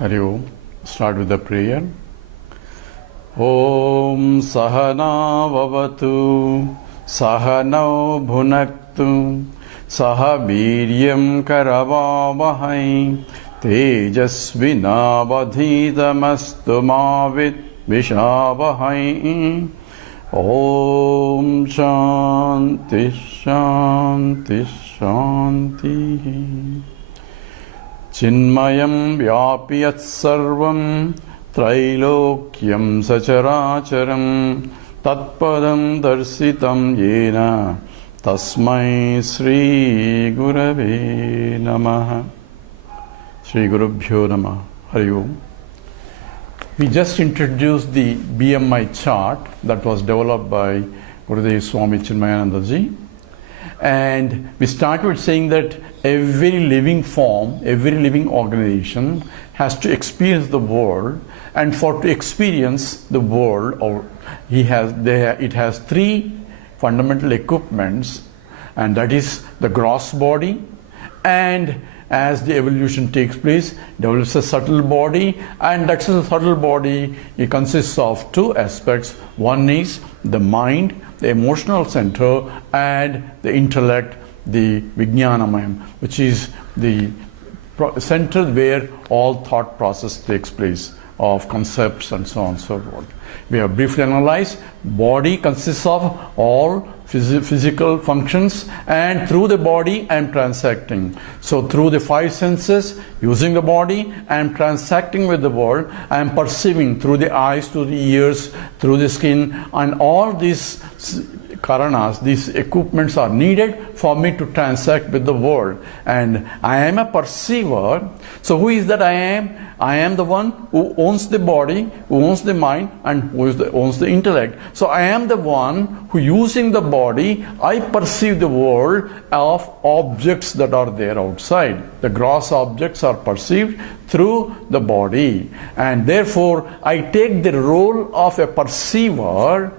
Hari Om. Start with the prayer. Om Sahana Vavatu Sahanau Bhunaktu Saha Viryam Karavavahai Tejasvinavadhitamastu Mavit Vishavahai. Om Shanti Shanti Shanti. Chinmayam Vyapiyat Sarvam Trailokyam Sacharacharam Tatpadam Darsitam Yena Tasmai Sri Gurave Namaha. Sri Gurubhyo Namaha. Hari Om. We just introduced the BMI chart that was developed by Gurudev Swami Chinmayananda ji. And we started with saying that every living form, every living organization has to experience the world, and to experience the world, it has three fundamental equipments, and that is the gross body, and as the evolution takes place, develops a subtle body, and that subtle body, it consists of two aspects. One is the mind, the emotional center, and the intellect, the Vijnanamayam, which is the center where all thought process takes place of concepts and so on and so forth. We have briefly analyzed body consists of all physical functions, and through the body I am transacting. So through the five senses, using the body, I am transacting with the world. I am perceiving through the eyes, through the ears, through the skin, and all these karanas, these equipments are needed for me to transact with the world. And I am a perceiver. So who is that I am? I am the one who owns the body, who owns the mind, and who owns the intellect. So I am the one who, using the body, I perceive the world of objects that are there outside. The gross objects are perceived through the body. And therefore, I take the role of a perceiver.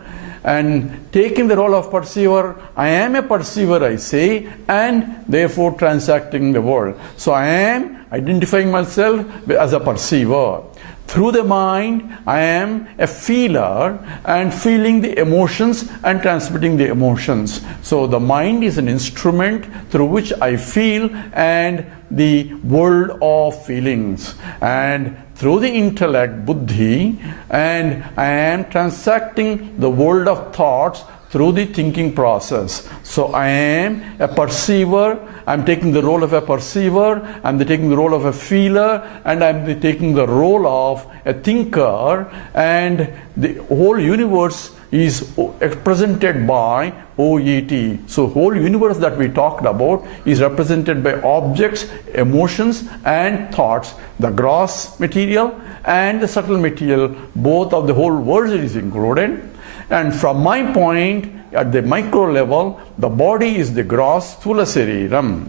And taking the role of perceiver, I am a perceiver, I say, and therefore transacting the world. So I am identifying myself as a perceiver. Through the mind, I am a feeler and feeling the emotions and transmitting the emotions. So the mind is an instrument through which I feel and the world of feelings. And through the intellect, buddhi, and I am transacting the world of thoughts through the thinking process. So I am a perceiver, I'm taking the role of a perceiver, I'm taking the role of a feeler, and I'm taking the role of a thinker, and the whole universe is represented by OET. So whole universe that we talked about is represented by objects, emotions, and thoughts. The gross material and the subtle material, both of the whole world is included. And from my point, at the micro level, the body is the gross Sthula Sariram.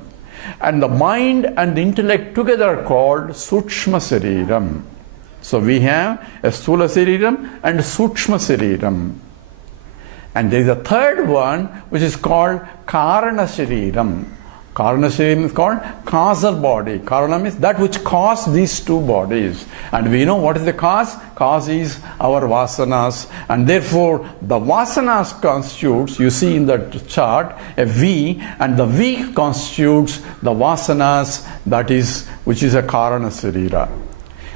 And the mind and the intellect together are called Sukshma Sariram. So we have a Sthula Sariram and a Sukshma Sariram. And there is a third one which is called Karana Shariram. Karana Shariram is called causal body. Karana means that which caused these two bodies. And we know what is the cause? Cause is our vasanas. And therefore the vasanas constitutes, you see in that chart, a V, and the V constitutes the vasanas, that is, which is a Karana Sharira.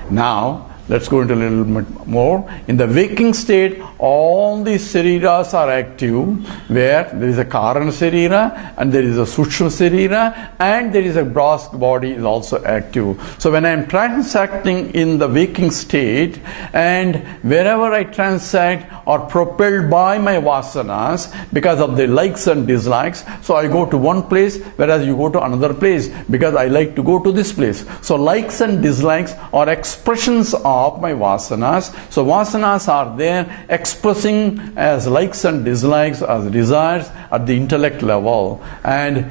Now, let's go into a little bit more. In the waking state, all these Shariras are active, where there is a Karana Sharira, and there is a Sukshma Sharira, and there is a gross body is also active. So when I am transacting in the waking state, and wherever I transact are propelled by my vasanas because of the likes and dislikes. So I go to one place, whereas you go to another place because I like to go to this place. So likes and dislikes are expressions of of my vasanas. So vasanas are there expressing as likes and dislikes, as desires at the intellect level, and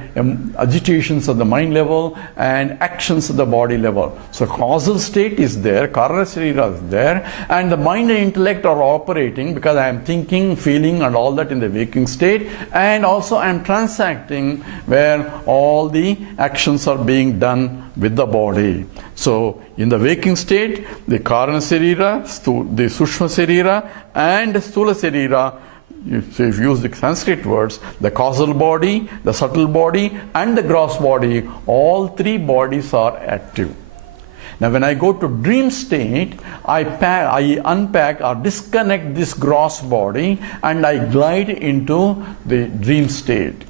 agitations at the mind level, and actions at the body level. So causal state is there, karana sharira is there, and the mind and intellect are operating because I am thinking, feeling and all that in the waking state, and also I am transacting where all the actions are being done with the body. So in the waking state, the karana sharira, the sushma sharira and stula sharira, if you use the Sanskrit words, the causal body, the subtle body and the gross body, all three bodies are active. Now when I go to dream state, I unpack or disconnect this gross body and I glide into the dream state.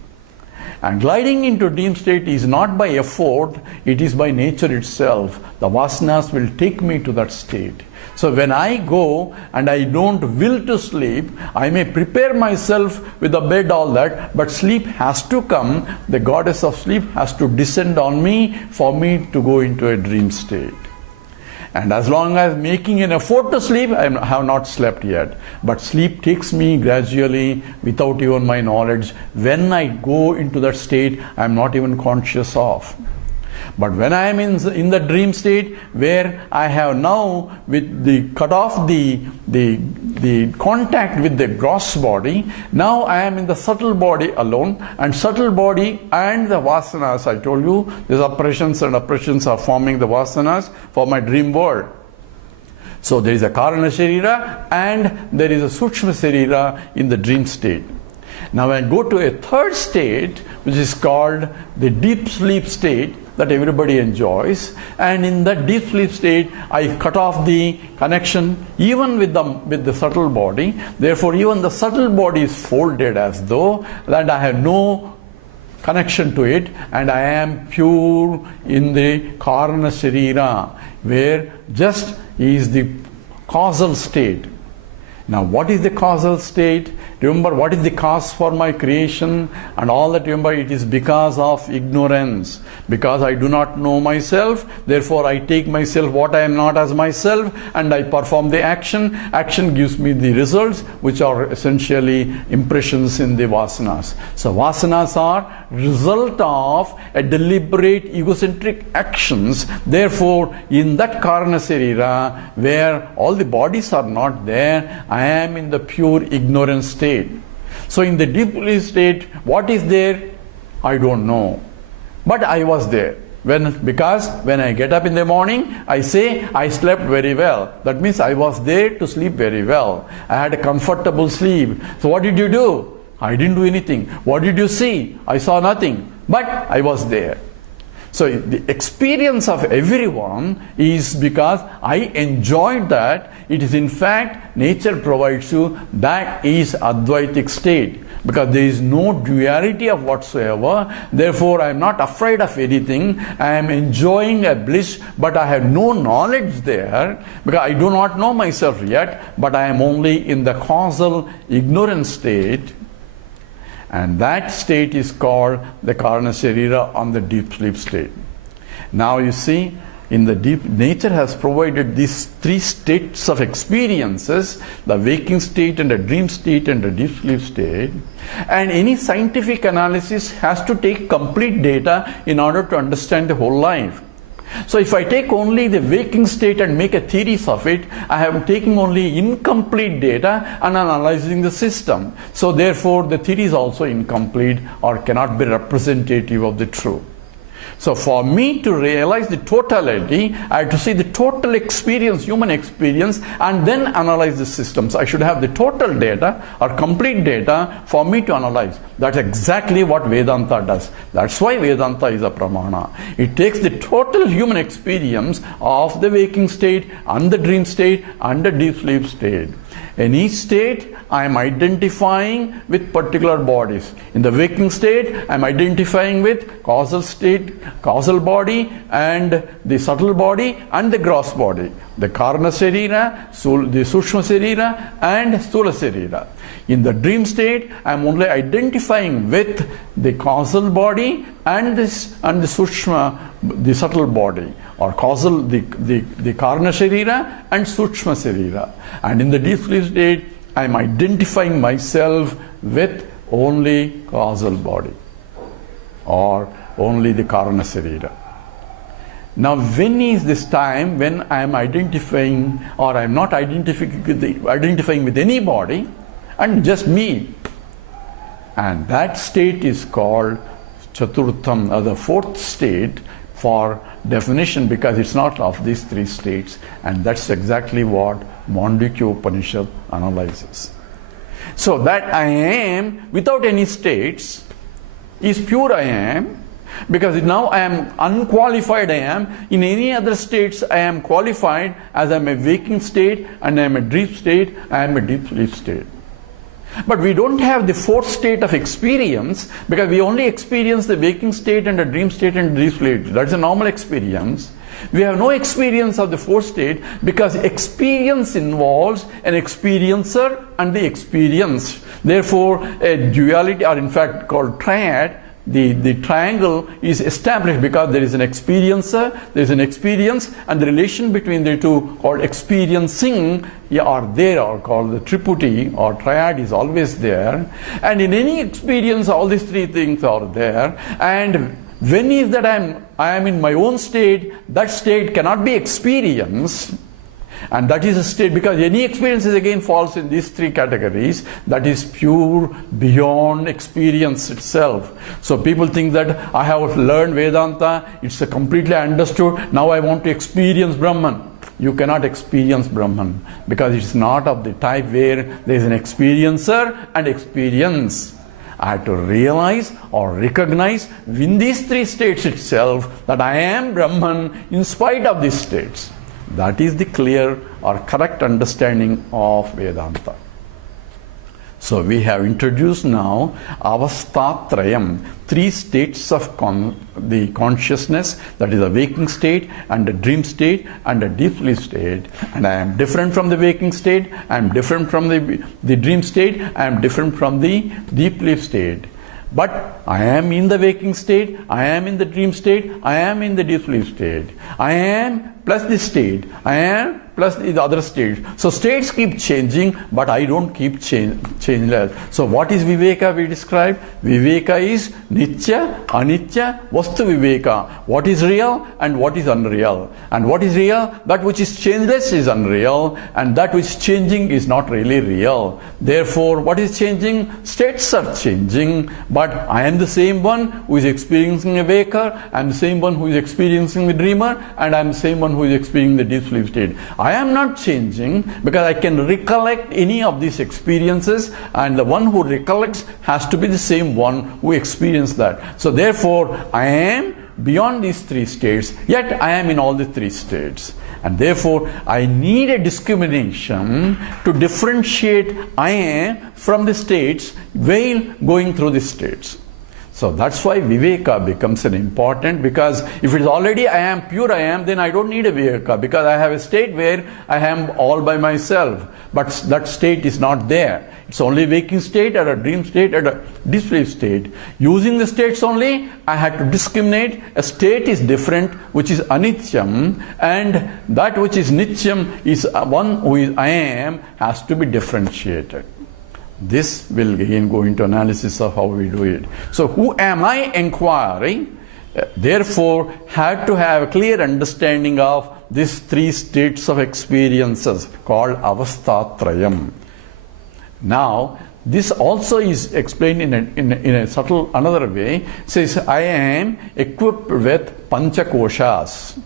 And gliding into dream state is not by effort, it is by nature itself. The vasanas will take me to that state. So when I go and I don't will to sleep, I may prepare myself with a bed, all that, but sleep has to come. The goddess of sleep has to descend on me for me to go into a dream state. And as long as making an effort to sleep, I have not slept yet. But sleep takes me gradually without even my knowledge. When I go into that state, I am not even conscious of. But when I am in the dream state, where I have now with the cut off the contact with the gross body, now I am in the subtle body alone, and subtle body and the vasanas, I told you, these oppressions and oppressions are forming the vasanas for my dream world. So there is a karana sharira and there is a sushma sharira in the dream state. Now I go to a third state, which is called the deep sleep state, that everybody enjoys, and in that deep sleep state I cut off the connection even with the subtle body. Therefore even the subtle body is folded as though that I have no connection to it, and I am pure in the karana sharira, where just is the causal state. Now what is the causal state? Remember, what is the cause for my creation and all that? Remember, it is because of ignorance. Because I do not know myself, therefore I take myself what I am not as myself and I perform the action. Action gives me the results, which are essentially impressions in the vasanas. So vasanas are result of a deliberate egocentric actions. Therefore in that karana sharira, where all the bodies are not there, I am in the pure ignorance state. So in the deep sleep state, what is there? I don't know. But I was there. Because when I get up in the morning, I say I slept very well. That means I was there to sleep very well. I had a comfortable sleep. So what did you do? I didn't do anything. What did you see? I saw nothing. But I was there. So the experience of everyone is because I enjoyed that. It is in fact nature provides you, that is Advaitic state. Because there is no duality of whatsoever. Therefore I am not afraid of anything. I am enjoying a bliss, but I have no knowledge there. Because I do not know myself yet, but I am only in the causal ignorance state. And that state is called the karana sharira on the deep sleep state. Now you see, in the deep, nature has provided these three states of experiences, the waking state and the dream state and the deep sleep state. And any scientific analysis has to take complete data in order to understand the whole life. So if I take only the waking state and make a theories of it, I am taking only incomplete data and analyzing the system. So therefore the theory is also incomplete or cannot be representative of the truth. So for me to realize the totality, I have to see the total experience, human experience, and then analyze the systems. I should have the total data or complete data for me to analyze. That's exactly what Vedanta does. That's why Vedanta is a pramana. It takes the total human experience of the waking state and the dream state and the deep sleep state. In each state, I am identifying with particular bodies. In the waking state, I am identifying with causal state, causal body, and the subtle body and the gross body. the Karana Sharira, the Sushma Sharira, and Sthula Sharira. In the dream state, I am only identifying with the causal body and the Sushma, the subtle body, or causal, the Karana Sharira and Sushma Sharira. And in the deep sleep state, I am identifying myself with only causal body, or only the Karana Sharira. Now, when is this time when I am identifying, or I am not identifying with anybody and just me? And that state is called Chaturtham, or the fourth state for definition, because it's not of these three states. And that's exactly what Mandukya Upanishad analyzes. So that I am without any states is pure I am, because now I am unqualified I am. In any other states I am qualified as I am a waking state, and I am a dream state, I am a deep sleep state. But we don't have the fourth state of experience, because we only experience the waking state and the dream state and deep sleep. That's a normal experience. We have no experience of the fourth state, because experience involves an experiencer and the experience. Therefore, a duality, or in fact called triad, the triangle is established because there is an experiencer, there is an experience, and the relation between the two, called experiencing, are there, or called the triputi or triad, is always there. And in any experience, all these three things are there. And when is that I am in my own state, that state cannot be experienced. And that is a state, because any experience again falls in these three categories. That is pure beyond experience itself. So people think that I have learned Vedanta, it's a completely understood, now I want to experience Brahman. You cannot experience Brahman, because it's not of the type where there is an experiencer and experience. I have to realize or recognize in these three states itself that I am Brahman in spite of these states. That is the clear or correct understanding of Vedanta. So we have introduced now Avastatrayam, three states of the consciousness, that is a waking state and a dream state and a deep sleep state. And I am different from the waking state, I am different from the dream state, I am different from the deep sleep state. But I am in the waking state, I am in the dream state, I am in the deep sleep state. I am plus the state, I am plus the other state. So states keep changing, but I don't keep changeless. So what is Viveka we describe? Viveka is Nitya, Anitya, Vastu Viveka. What is real and what is unreal. And what is real? That which is changeless is unreal, and that which is changing is not really real. Therefore, what is changing? States are changing, but I am the same one who is experiencing a waker, I am the same one who is experiencing the dreamer, and I am the same one who is experiencing the deep sleep state. I am not changing, because I can recollect any of these experiences, and the one who recollects has to be the same one who experienced that. So therefore, I am beyond these three states, yet I am in all the three states. And therefore, I need a discrimination to differentiate I am from the states while going through the states. So that's why Viveka becomes an important, because if it is already I am, pure I am, then I don't need a Viveka, because I have a state where I am all by myself. But that state is not there. It's only waking state or a dream state or a deep sleep state. Using the states only, I had to discriminate. A state is different, which is anityam, and that which is nityam is one who is I am, has to be differentiated. This will again go into analysis of how we do it. So who am I inquiry, therefore had to have a clear understanding of these three states of experiences called Avastatrayam. Now, this also is explained in a subtle another way. It says, I am equipped with Pancha koshas,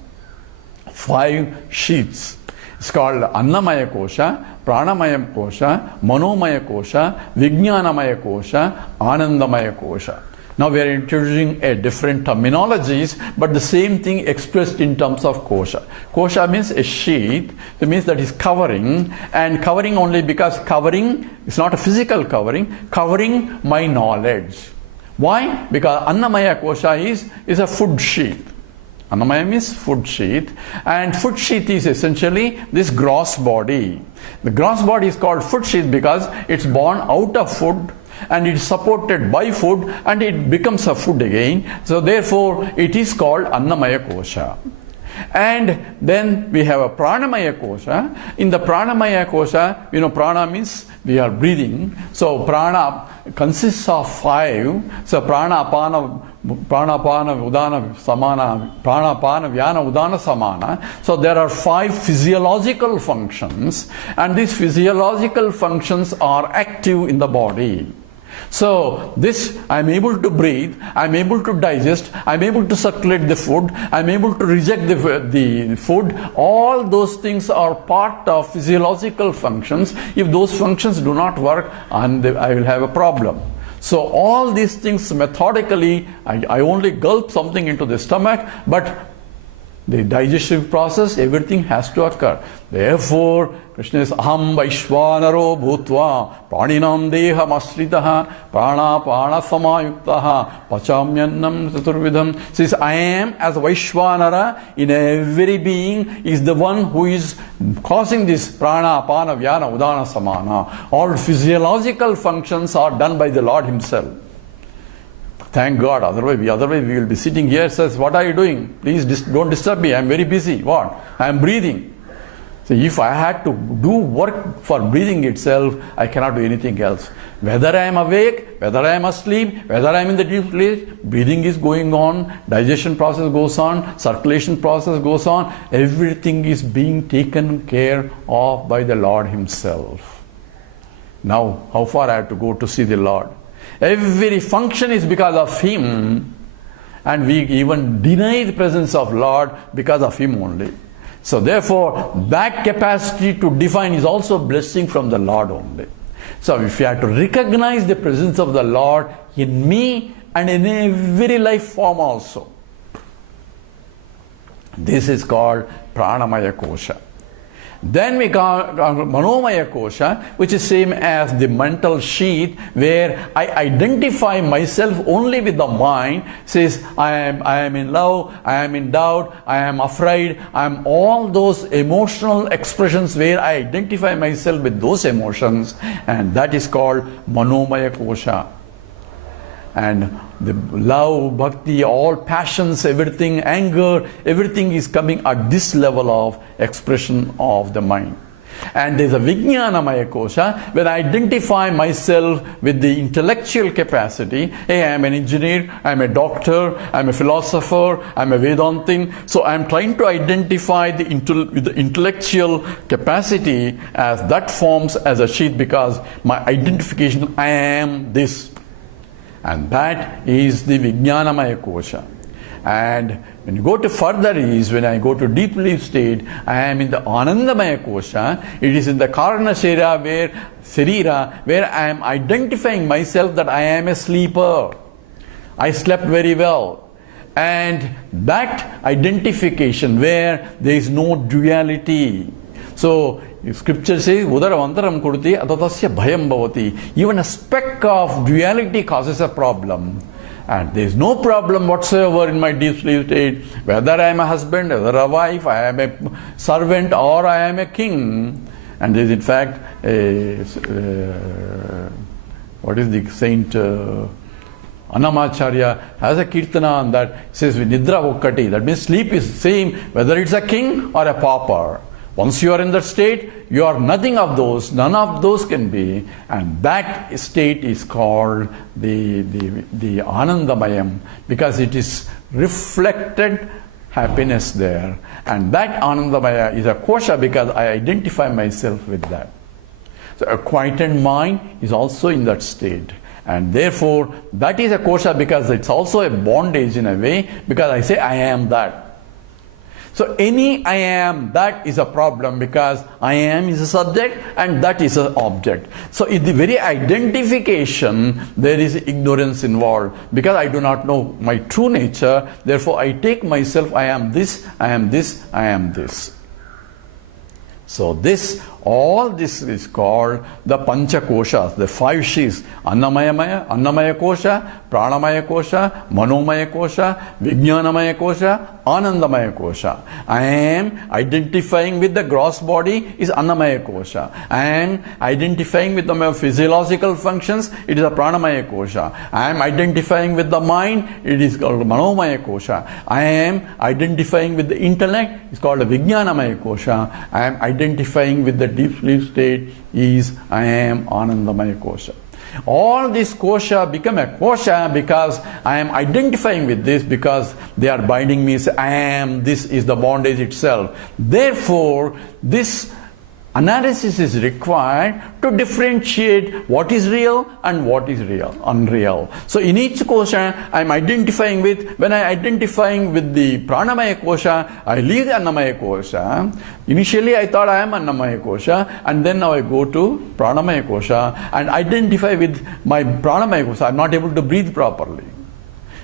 5 sheaths. It's called Annamaya kosha, Pranamaya kosha, Manomaya kosha, Vijnanamaya kosha, Anandamaya kosha. Now we are introducing a different terminologies, but the same thing expressed in terms of kosha. Kosha means a sheath. It means that is covering, and covering only because covering is not a physical covering, covering my knowledge. Why? Because Annamaya kosha is a food sheath. Annamaya is food sheath, and food sheath is essentially this gross body. The gross body is called food sheath because it's born out of food and it's supported by food and it becomes a food again. So therefore it is called Annamaya kosha. And then we have a Pranamaya kosha. In the Pranamaya kosha, prana means we are breathing. So prana consists of 5. So prana, apana, udana, samana, prana, apana, vyana, udana, samana. So there are 5 physiological functions, and these physiological functions are active in the body. So this, I am able to breathe, I am able to digest, I am able to circulate the food, I am able to reject the food. All those things are part of physiological functions. If those functions do not work, I will have a problem. So all these things methodically, I only gulp something into the stomach, but the digestive process, everything has to occur. Therefore, Krishna is Aham Vaishvanaro Bhutva Praninam Deham Asritaha Prana Prana Samayuktaha Pachamyannam Chaturvidham. Says, I am as Vaishvanara in every being is the one who is causing this Prana, Apana, Vyana, Udana, Samana. All physiological functions are done by the Lord Himself. Thank God, otherwise we will be sitting here, says, what are you doing? Please don't disturb me, I am very busy. What? I am breathing. So if I had to do work for breathing itself, I cannot do anything else. Whether I am awake, whether I am asleep, whether I am in the deep sleep, breathing is going on, digestion process goes on, circulation process goes on, everything is being taken care of by the Lord Himself. Now, how far I have to go to see the Lord? Every function is because of Him, and we even deny the presence of Lord because of Him only. So therefore, that capacity to define is also a blessing from the Lord only. So if you have to recognize the presence of the Lord in me and in every life form also, this is called Pranamaya kosha. Then we got Manomaya kosha, which is same as the mental sheath, where I identify myself only with the mind. Says I am in love, I am in doubt, I am afraid, I am all those emotional expressions where I identify myself with those emotions, and that is called Manomaya kosha. And the love, bhakti, all passions, everything, anger, everything is coming at this level of expression of the mind. And there is a Vijnanamaya kosha, where I identify myself with the intellectual capacity. Hey, I am an engineer, I am a doctor, I am a philosopher, I am a Vedantin. So I am trying to identify with the intellectual capacity as that forms as a sheath, because my identification, I am this. And that is the Vijnanamaya kosha. And when you go to further is, when I go to deep sleep state, I am in the Anandamaya kosha. It is in the Karana Sharira, where I am identifying myself that I am a sleeper. I slept very well. And that identification where there is no duality. So Scripture says, Udaravantaram kurti atatasya bhayam bhavati. Even a speck of duality causes a problem. And there is no problem whatsoever in my deep sleep state. Whether I am a husband, whether a wife, I am a servant, or I am a king. And there is in fact what is the saint Annamacharya has a kirtana on that. Says Nidra Vokkati. That means sleep is same whether it's a king or a pauper. Once you are in that state, you are nothing of those, none of those can be, and that state is called the Anandamayam, because it is reflected happiness there. And that Anandamaya is a kosha because I identify myself with that. So a quieted mind is also in that state. And therefore, that is a kosha because it's also a bondage in a way, because I say I am that. So any I am, that is a problem, because I am is a subject and that is an object. So in the very identification, there is ignorance involved, because I do not know my true nature. Therefore I take myself, I am this, I am this, I am this. So this all this is called the Pancha koshas, the 5 sheaths. Annamaya kosha, Pranamaya kosha, Manomaya kosha, Vijnanamaya kosha, Anandamaya kosha. I am identifying with the gross body is Annamaya kosha. I am identifying with the physiological functions, it is a Pranamaya kosha. I am identifying with the mind, it is called Manomaya kosha. I am identifying with the intellect, it's called a Vijnanamaya kosha. I am identifying with the deep sleep state is I am Anandamaya kosha. All these kosha become a kosha because I am identifying with this, because they are binding me. I am, this is the bondage itself. Therefore, this analysis is required to differentiate what is real and what is unreal. So in each kosha, I am identifying with, when I am identifying with the Pranamaya kosha, I leave the Annamaya kosha. Initially I thought I am Annamaya kosha, and then now I go to Pranamaya kosha and identify with my Pranamaya kosha. I am not able to breathe properly.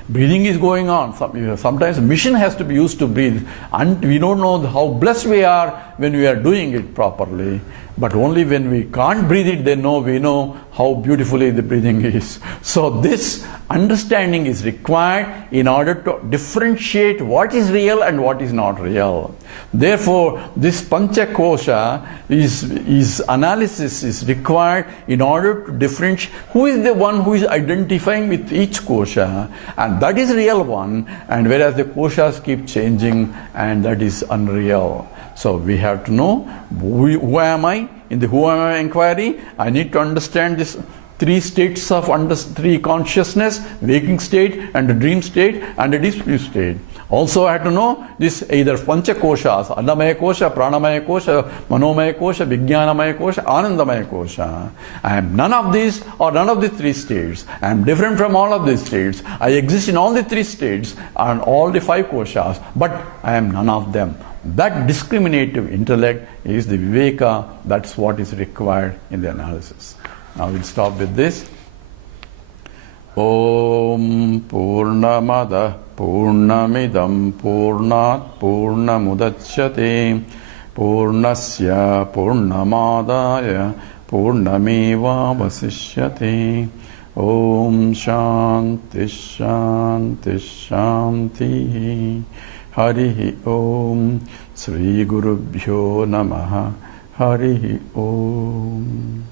Breathing is going on. Sometimes mission has to be used to breathe, and we don't know how blessed we are when we are doing it properly. But only when we can't breathe it, then we know how beautifully the breathing is. So this understanding is required in order to differentiate what is real and what is not real. Therefore, this Pancha kosha is analysis is required in order to differentiate who is the one who is identifying with each kosha, and that is real one, and whereas the koshas keep changing and that is unreal. So we have to know who am I? In the who am I inquiry, I need to understand this 3 states of 3 consciousness, waking state and the dream state and the deep sleep state. Also I have to know this either Pancha koshas, Annamaya kosha, Pranamaya kosha, Manomaya kosha, Vijnanamaya kosha, Anandamaya kosha. I am none of these or none of the 3 states. I am different from all of these states. I exist in all the 3 states and all the 5 koshas, but I am none of them. That discriminative intellect is the viveka. That's what is required in the analysis. Now we'll stop with this. Om Purnamada Purnamidam Purnat Purnamudachyate Purnasya Purnamadaya Purnameva Vasishyate. Om Shanti Shanti Shanti. Harihi Om. Sri Gurubhyo Namaha. Harihi Om.